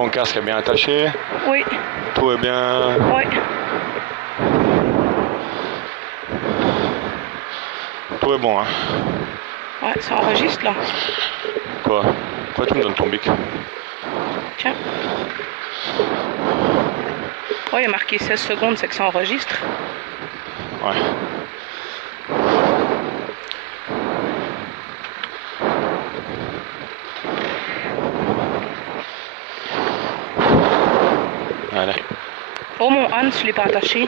Ton casque est bien attaché? Oui. Tout est bien? Oui. Tout est bon, hein? Ouais, ça enregistre là. Quoi? Pourquoi tu me donnes ton bic? Tiens. Ouais, il y a marqué 16 secondes, c'est que ça enregistre. Ouais. Allez. Oh mon âne, je l'ai pas attaché.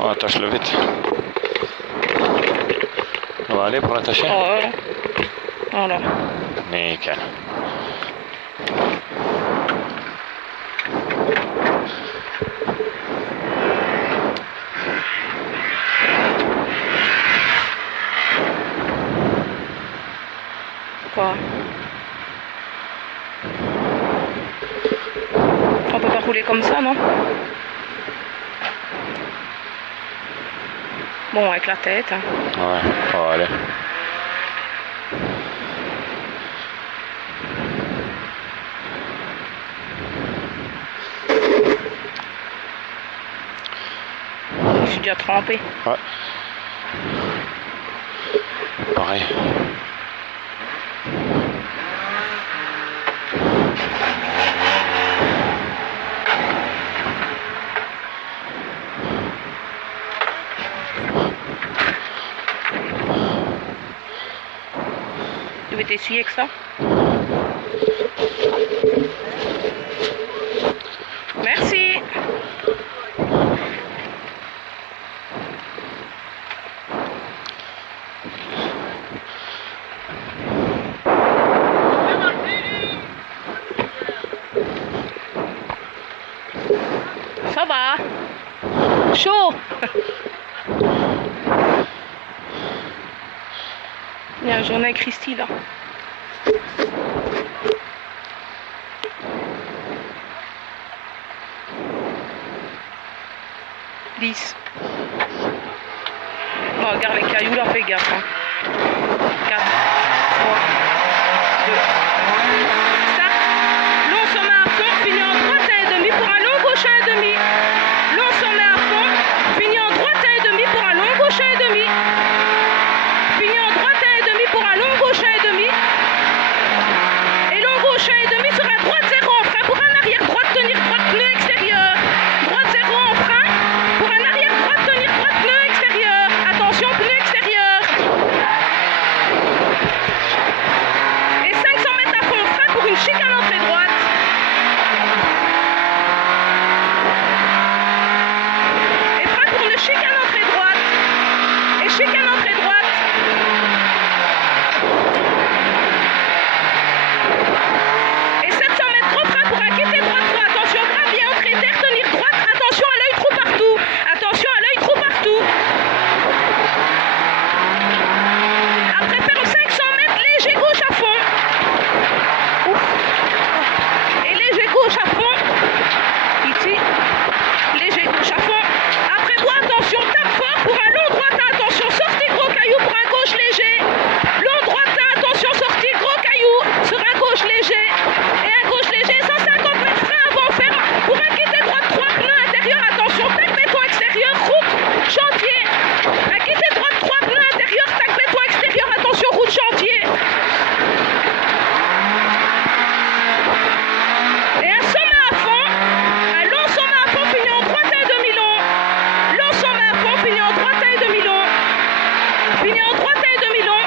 On attache-le vite. On va aller pour l'attacher? Oh là. Oh là. Nickel. Quoi? On peut pas rouler comme ça, non? Bon, avec la tête. Hein. Ouais, on va aller. Je suis déjà trempé. Ouais. Pareil. Tu veux t'essuyer avec ça? Merci. Ça va? Chaud. Il y a un journée avec Christy là. Lisse. Bon, regarde les cailloux là, fais gaffe. Hein. 4, 3, 2. Start. Long sommet à fond, fini en droite 1,5 pour un long gauche 1,5. Long sommet à fond, fini en droite 1,5 pour un long gauche 1,5. Fini en droite 1,5 pour un long gauche 1,5. Et long gauche 1,5 sur un droite 0 en frein pour un arrière droite tenir droite pneu extérieur. Droite 0 en frein pour un arrière droite tenir droite pneu extérieur. Attention pneu extérieur. Et 500 mètres à fond frein pour une chicane entrée droite. Et frein pour une chicane entrée droite. Et chicane entrée droite. Et 700 mètres trop frein pour un quitter droite 3. Attention gravier entrée terre tenir droite. Attention à l'œil trou partout. Attention à l'œil trou partout. Après ferme 500 mètres léger gauche à fond. Ouf. Et léger gauche à fond. Ici. Léger gauche à fond. Après bois attention tape fort pour un long droite. Attention sortie gros caillou pour un gauche léger. Long droite attention sortie gros caillou sur un gauche léger. Et un gauche léger 150 mètres frein avant ferme pour un quitter droite 3 pneus intérieur. Attention tac béton extérieur route chantier. Un quitter droite 3 pneus intérieur tac béton extérieur. Attention route chantier. Et un sommet à fond. Un long sommet à fond fini en droite 1,5 long. Long sommet à fond fini en droite 1,5 long. Fini en droite 1,5 long.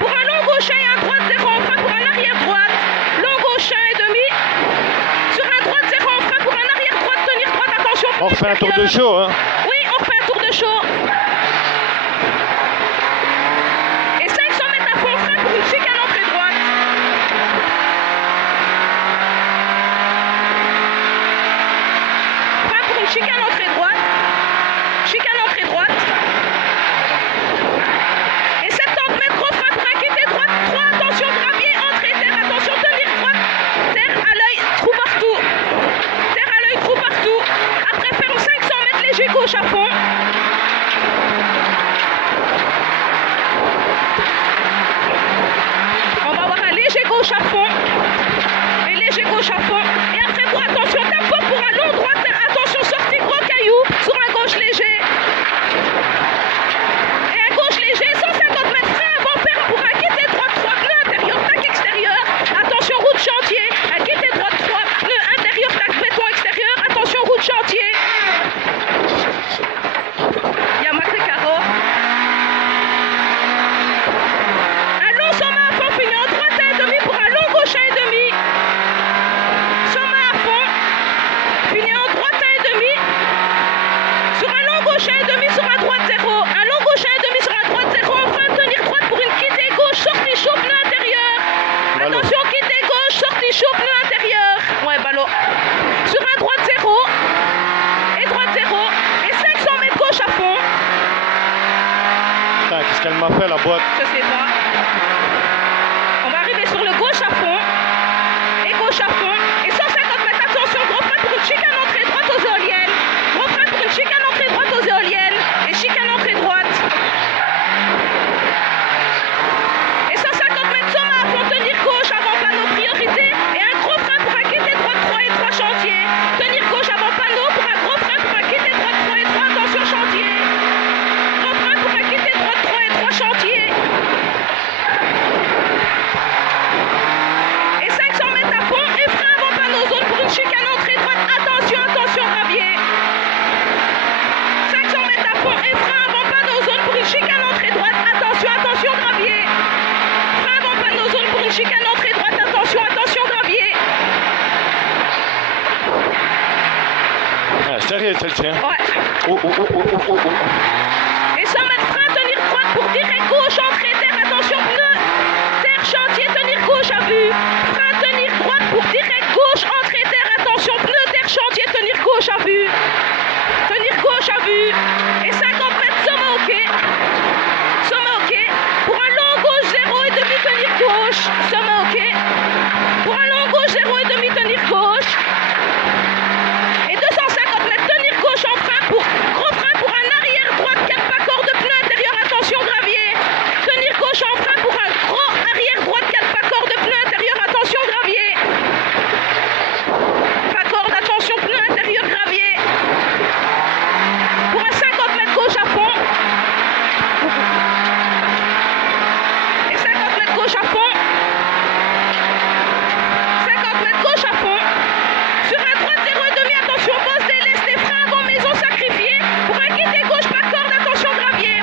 Pour un long gauche et un droite 0 en frein pour un arrière droite. Long gauche 1,5. Sur un droite 0 en frein pour un arrière droite tenir droite. Attention. On refait un tour de show, hein? Oui, on refait un tour de show. Et 500 mètres à fond frein pour une chicane entrée droite. Frein pour une chicane entrée droite. Chicane entrée droite. Et 70 mètres au frein pour un quitter droite 3. Attention gravier, entrée terre. Attention tenir droite. Terre à l'œil, trou partout. Terre à l'œil, trou partout. Après ferme 500 mètres léger gauche à fond. On va avoir un léger gauche à fond. Et léger gauche à fond. Et après bois qu'elle m'a fait la boîte? Je sais pas. On va arriver sur le gauche à fond. Et gauche à fond. Et 150 mètres, attention, gros frein pour une chicane entrée droite aux éoliennes. Gros frein pour une chicane entrée droite aux éoliennes. Et chicane entrée droite. Et 150 mètres, sommet à fond, tenir gauche avant panneau priorité. Et un gros frein pour un quitté droite 3 et 3 chantier. Tenir gauche avant panneau pour un gros frein pour un quitté droite 3 et 3, attention chantier. Gros frein pour un quitté droite 3 et 3 chantier. Et 500 mètres à fond et frein avant panneau zone pour une chicane entrée droite. Attention, attention gravier. 500 mètres à fond et frein avant panneau zone pour une chicane entrée droite. Attention, attention gravier. Frein avant panneau zone pour une chicane entrée droite. Attention, attention gravier. Ah, sérieux, celle-ci, hein? Ouais. Oh, oh, oh, oh, oh, oh, oh. Et 100 mètres frein, tenir droite pour direct gauche, entrée terre, attention pneu. Terre, chantier, tenir gauche à vue. Frein, tenir droite pour direct gauche, entrée terre, attention pneu, terre, chantier, tenir gauche à vue. Tenir gauche à vue. Et 50 mètres, sommet ok. Sommet ok. Pour un long gauche, 0 et demi, tenir gauche. Sommet ok. Pour un long gauche, 0 et demi, tenir gauche. Et 250 mètres, tenir gauche en frein pour gros frein pour un arrière droite, 4 pas corps de pneu intérieur, attention gravier. Tenir gauche en frein pour un gros arrière droite, 4 pas corps de pneu intérieur, attention gravier. Pas corde, attention pneu intérieur gravier. Pour un 50 mètres gauche à fond. Et 50 mètres gauche à fond. 50 mètres gauche à fond. Sur un droite 0 et demi, attention, bosse des lestes et freins avant maison sacrifiée. Pour un quitté gauche, pas corde, attention gravier.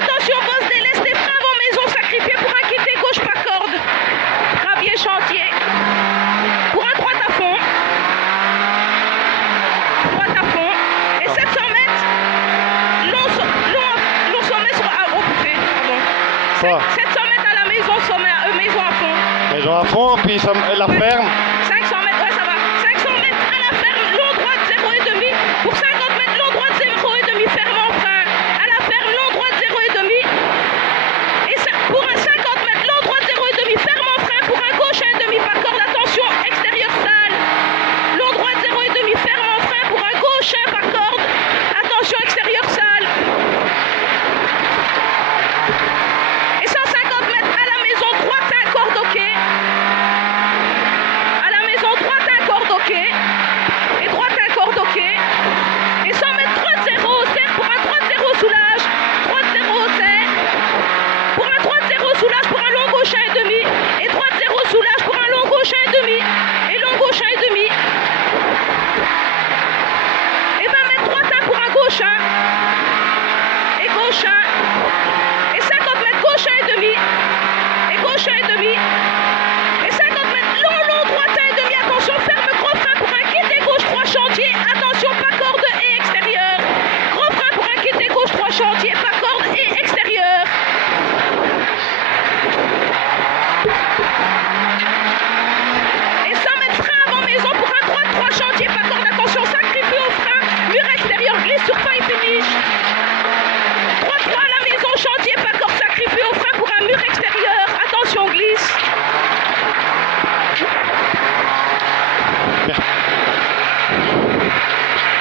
Attention, bosse des lestes et freins avant maison sacrifiée. Pour un quitté gauche, pas corde. Gravier chantier. Pour un droite à fond. Droite à fond. Et 700 mètres. Long sommet sur... Ah, oh, putain, pardon. Quoi? 700 mètres à la maison, sommet, maison à fond. Maison à fond, puis ça, la ferme. 500 mètres, ouais, ça va. 500 mètres à la ferme, long droite, 0 et demi. Pour 50 mètres, long droite, 0 et demi, ferme en frein. À la ferme, long droite, 0 et demi. Et ça, pour un 50 mètres, long droite, 0 et demi, ferme en frein. Pour un gauche, 1 et demi, pas corde, attention, extérieur sale. Long droite, 0 et demi, ferme en frein. Pour un gauche, 1, pas corde. Attention, extérieur sale. Et 150 mètres à la maison droite, un corde ok. À la maison droite, un corde ok. Et droite, un corde ok. Et 100 mètres droite, 0, serre. Pour un droite, 0, soulage. Droite, 0, serre. Pour un droite, 0, soulage. Pour un long gauche, 1 et demi. Et droite, 0, soulage. Pour un long gauche, 1 et demi. Et long gauche, 1 et demi. Et 20 mètres droite, 1 pour un gauche, 1. Et gauche, 1. Et 50 mètres gauche, 1 et demi. Et gauche, 1 et demi. Et 50 mètres long droite, 1 et demi. Attention, ferme gros frein pour un quitté gauche, 3 chantiers. Attention, pas corde et extérieur. Gros frein pour un quitté gauche, 3 chantiers. Pas corde et extérieur. Et 100 mètres frein avant maison pour un droite, 3 chantiers. Pas corde, attention, sacrifié au frein. Mur extérieur, glisse sur paille finish. 3-3 à la maison, chantier, pas corde, sacrifié au frein pour un mur extérieur. Attention, glisse.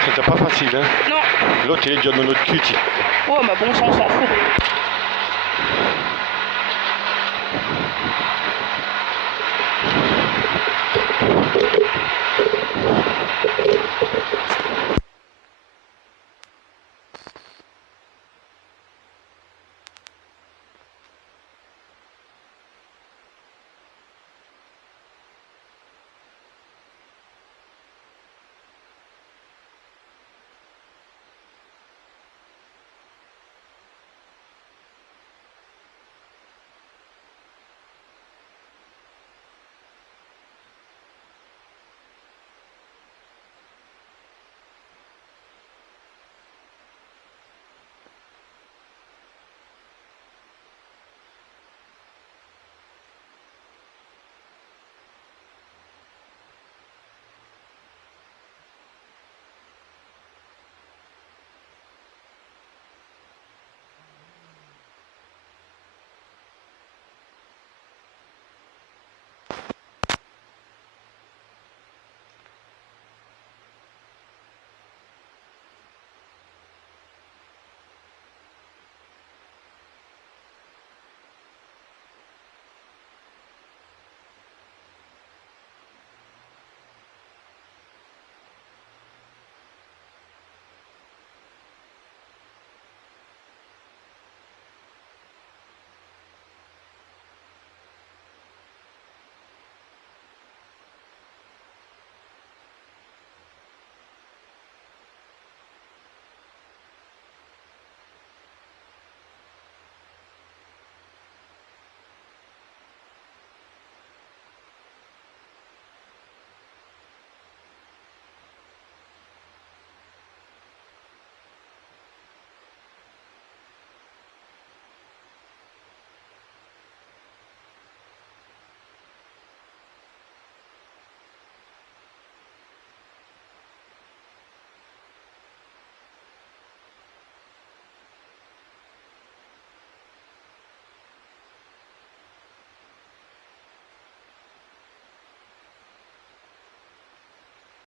C'était pas facile, hein? Non. L'autre, il est déjà dans notre cul, tiens. Oh, mais bon sang, on s'en fout.